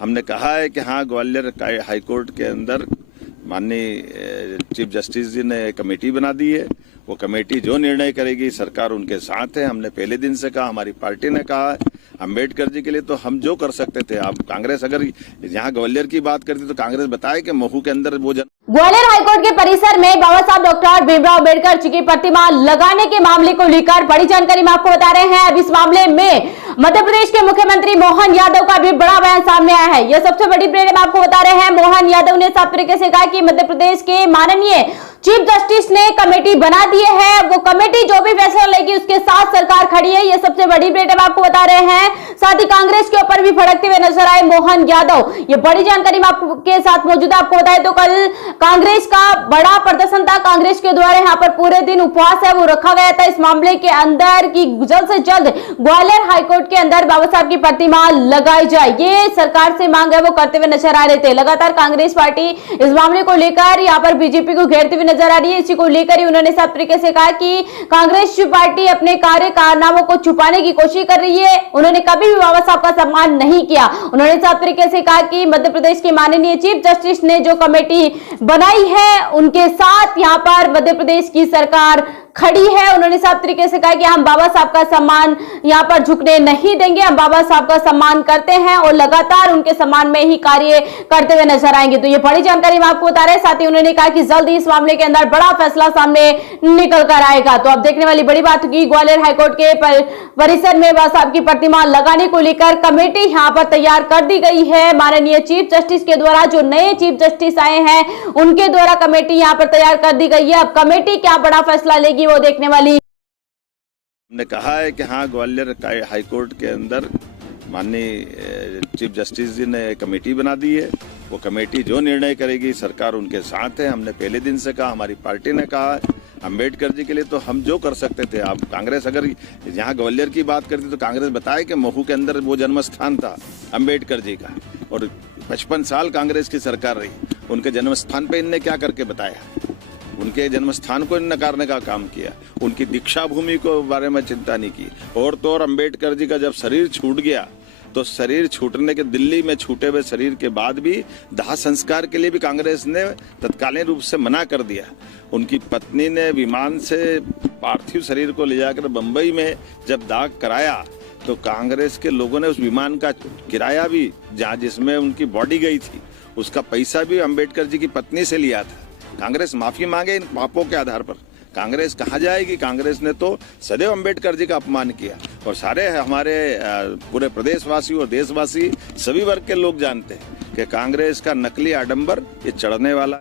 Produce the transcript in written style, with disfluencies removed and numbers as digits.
हमने कहा है कि हाँ, ग्वालियर हाईकोर्ट के अंदर माननीय चीफ जस्टिस जी ने कमेटी बना दी है। वो कमेटी जो निर्णय करेगी सरकार उनके साथ है। हमने पहले दिन से कहा, हमारी पार्टी ने कहा है। अम्बेडकर जी के लिए तो हम जो कर सकते थे। आप कांग्रेस अगर यहाँ ग्वालियर की बात करती तो कांग्रेस बताए कि महू के अंदर वो ग्वालियर हाईकोर्ट के परिसर में बाबा साहब डॉक्टर भीमराव अम्बेडकर जी की प्रतिमा लगाने के मामले को लेकर बड़ी जानकारी हम आपको बता रहे हैं। अब इस मामले में मध्य प्रदेश के मुख्यमंत्री मोहन यादव का भी बड़ा बयान सामने आया है। यह सबसे बड़ी अपडेट हम आपको बता रहे हैं। मोहन यादव ने साफ तरीके से कहा कि मध्य प्रदेश के माननीय चीफ जस्टिस ने कमेटी बना दी है। वो कमेटी जो भी फैसला लेगी उसके साथ सरकार खड़ी है। ये सबसे बड़ी अपडेट हम आपको बता रहे हैं। साथ ही कांग्रेस के ऊपर भी भड़कते हुए नजर आए मोहन यादव। ये बड़ी जानकारी हम आपके साथ मौजूद है। आपको बताएं तो कल कांग्रेस का बड़ा प्रदर्शन था। कांग्रेस के द्वारा यहाँ पर पूरे दिन उपवास है वो रखा गया था इस मामले के अंदर कि जल्द से जल्द ग्वालियर हाईकोर्ट के अंदर बाबा साहब की प्रतिमा लगाई जाए। ये सरकार से मांग है वो करते हुए नजर आ रहे थे। लगातार कांग्रेस पार्टी इस मामले को लेकर यहाँ पर बीजेपी को घेरते हुए नजर आ रही है। इसी को लेकर ही उन्होंने साफ तरीके से कहा कि कांग्रेस पार्टी अपने कार्य कारनामों को छुपाने की कोशिश कर रही है। उन्होंने कभी भी बाबा साहब का सम्मान नहीं किया। उन्होंने साफ तरीके से कहा कि मध्य प्रदेश के माननीय चीफ जस्टिस ने जो कमेटी बनाई है उनके साथ यहाँ पर मध्य प्रदेश की सरकार खड़ी है। उन्होंने साफ तरीके से कहा कि हम बाबा साहब का सम्मान यहाँ पर झुकने नहीं देंगे। हम बाबा साहब का सम्मान करते हैं और लगातार उनके सम्मान में ही कार्य करते हुए नजर आएंगे। तो ये बड़ी जानकारी हम आपको बता रहे हैं। साथ ही उन्होंने कहा कि जल्द ही इस मामले के अंदर बड़ा फैसला सामने निकल कर आएगा। तो अब देखने वाली बड़ी बात होगी, ग्वालियर हाईकोर्ट के परिसर में बाबा साहब की प्रतिमा लगाने को लेकर कमेटी यहाँ पर तैयार कर दी गई है। माननीय चीफ जस्टिस के द्वारा जो नए चीफ जस्टिस आए हैं उनके द्वारा कमेटी यहाँ पर तैयार कर दी गई है। अब कमेटी क्या बड़ा फैसला लेगी वो देखने वाली। हमने कहा है कि हाँ, ग्वालियर हाईकोर्ट के अंदर माननीय चीफ जस्टिस जी ने कमेटी बना दी है। वो कमेटी जो निर्णय करेगी सरकार उनके साथ है। हमने पहले दिन से कहा, हमारी पार्टी ने कहा है। अम्बेडकर जी के लिए तो हम जो कर सकते थे। आप कांग्रेस अगर यहाँ ग्वालियर की बात करती तो कांग्रेस बताए कि महू के अंदर वो जन्म स्थान था अम्बेडकर जी का, और 55 साल कांग्रेस की सरकार रही। उनके जन्म स्थान पे इनने क्या करके बताया? उनके जन्म स्थान को नकारने का काम किया। उनकी दीक्षा भूमि को बारे में चिंता नहीं की। और तो और अम्बेडकर जी का जब शरीर छूट गया तो शरीर छूटने के दिल्ली में छूटे हुए शरीर के बाद भी दाह संस्कार के लिए भी कांग्रेस ने तत्कालीन रूप से मना कर दिया। उनकी पत्नी ने विमान से पार्थिव शरीर को ले जाकर बंबई में जब दाह कराया तो कांग्रेस के लोगों ने उस विमान का किराया भी, जहाँ जिसमें उनकी बॉडी गई थी, उसका पैसा भी अम्बेडकर जी की पत्नी से लिया था। कांग्रेस माफी मांगे इन पापों के आधार पर। कांग्रेस कहाँ जाएगी? कांग्रेस ने तो सदैव अम्बेडकर जी का अपमान किया और सारे हमारे पूरे प्रदेशवासी और देशवासी सभी वर्ग के लोग जानते हैं कि कांग्रेस का नकली आडंबर ये चढ़ने वाला